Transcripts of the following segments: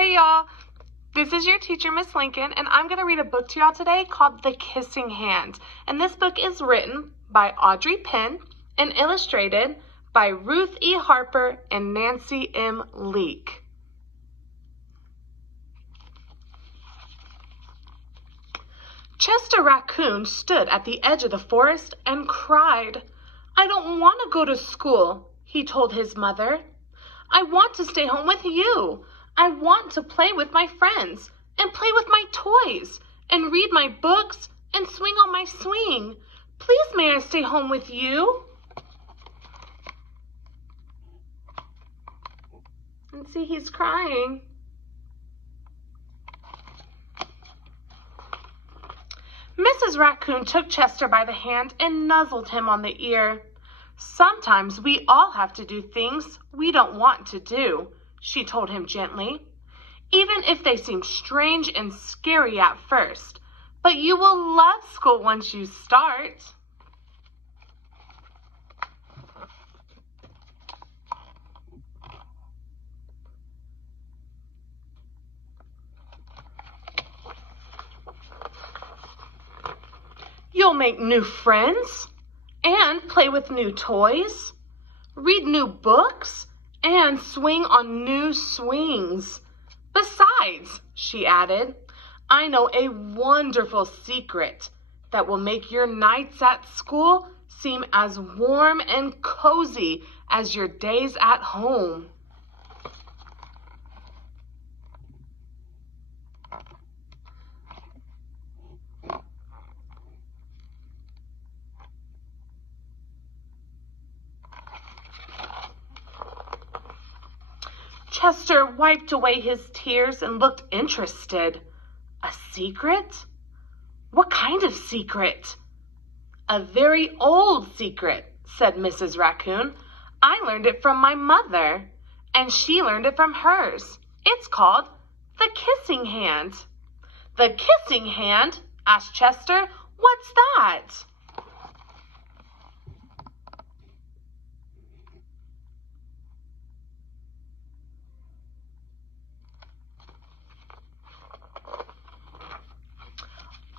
Hey y'all, this is your teacher, Miss Lincoln, and I'm going to read a book to y'all today called The Kissing Hand. And this book is written by Audrey Penn and illustrated by Ruth E. Harper and Nancy M. Leake. Chester Raccoon stood at the edge of the forest and cried. "I don't want to go to school," he told his mother. "I want to stay home with you. I want to play with my friends and play with my toys and read my books and swing on my swing. Please may I stay home with you?" And see, he's crying. Mrs. Raccoon took Chester by the hand and nuzzled him on the ear. "Sometimes we all have to do things we don't want to do," she told him gently, "even if they seem strange and scary at first. But you will love school once you start." You'll make new friends and play with new toys, read new books, and swing on new swings. Besides, she added, I know a wonderful secret that will make your nights at school seem as warm and cozy as your days at home. Chester wiped away his tears and looked interested. A secret? What kind of secret? A very old secret, said Mrs. Raccoon. I learned it from my mother, and she learned it from hers. It's called the kissing hand. The kissing hand? Asked Chester. What's that?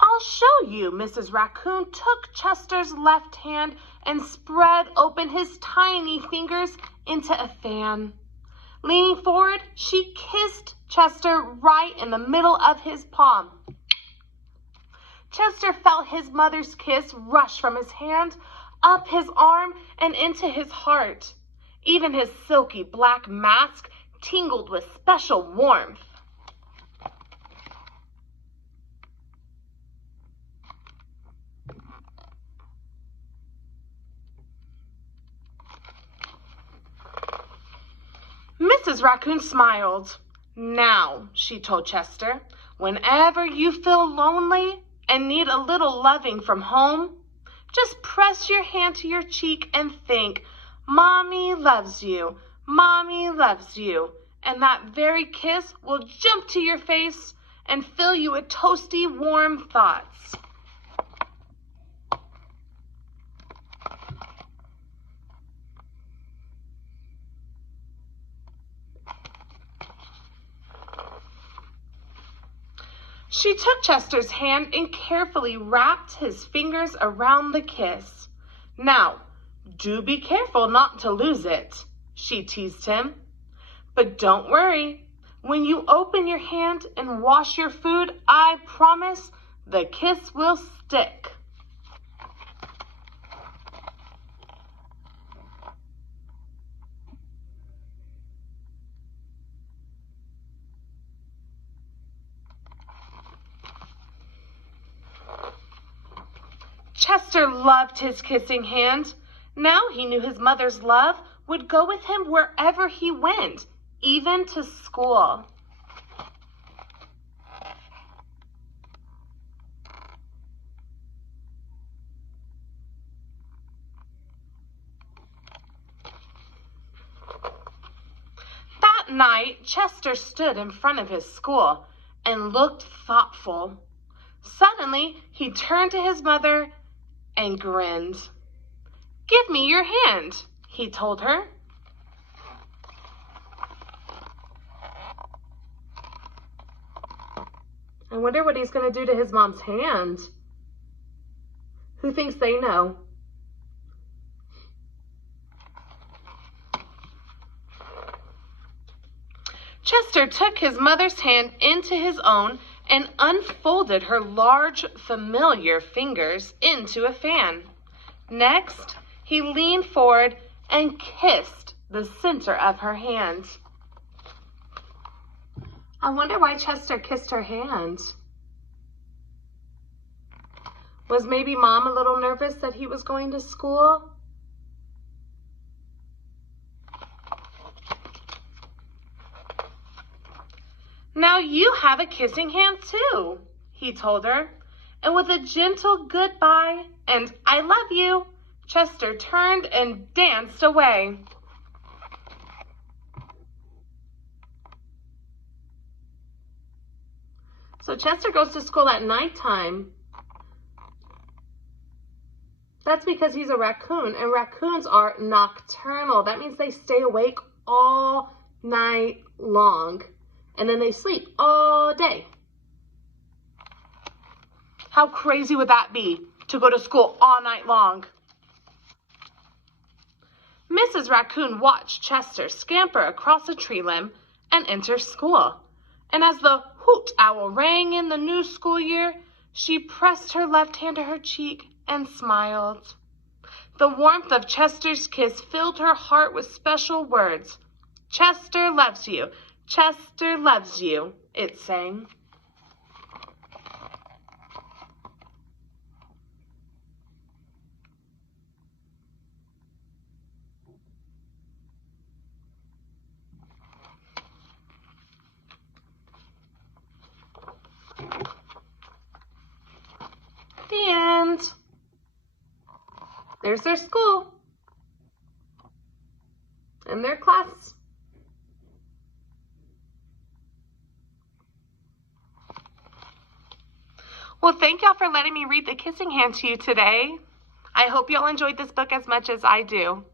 I'll show you. Mrs. Raccoon took Chester's left hand and spread open his tiny fingers into a fan. Leaning forward, she kissed Chester right in the middle of his palm. Chester felt his mother's kiss rush from his hand, up his arm, and into his heart. Even his silky black mask tingled with special warmth. Mrs. Raccoon smiled. Now, she told Chester, whenever you feel lonely and need a little loving from home, just press your hand to your cheek and think, Mommy loves you, Mommy loves you. And that very kiss will jump to your face and fill you with toasty, warm thoughts. She took Chester's hand and carefully wrapped his fingers around the kiss. Now, do be careful not to lose it, she teased him. But don't worry. When you open your hand and wash your food, I promise the kiss will stick. Chester loved his kissing hand. Now he knew his mother's love would go with him wherever he went, even to school. That night, Chester stood in front of his school and looked thoughtful. Suddenly, he turned to his mother and grinned. "Give me your hand," he told her. I wonder what he's going to do to his mom's hand. Who thinks they know? Chester took his mother's hand into his own and unfolded her large, familiar fingers into a fan. Next, he leaned forward and kissed the center of her hand. I wonder why Chester kissed her hand. Was maybe Mom a little nervous that he was going to school? Now you have a kissing hand too, he told her. And with a gentle goodbye and I love you, Chester turned and danced away. So Chester goes to school at nighttime. That's because he's a raccoon, and raccoons are nocturnal. That means they stay awake all night long, and then they sleep all day. How crazy would that be, to go to school all night long? Mrs. Raccoon watched Chester scamper across a tree limb and enter school. And as the hoot owl rang in the new school year, she pressed her left hand to her cheek and smiled. The warmth of Chester's kiss filled her heart with special words. Chester loves you. Chester loves you, it sang. The end. There's their school and their class. Well, thank y'all for letting me read The Kissing Hand to you today. I hope y'all enjoyed this book as much as I do.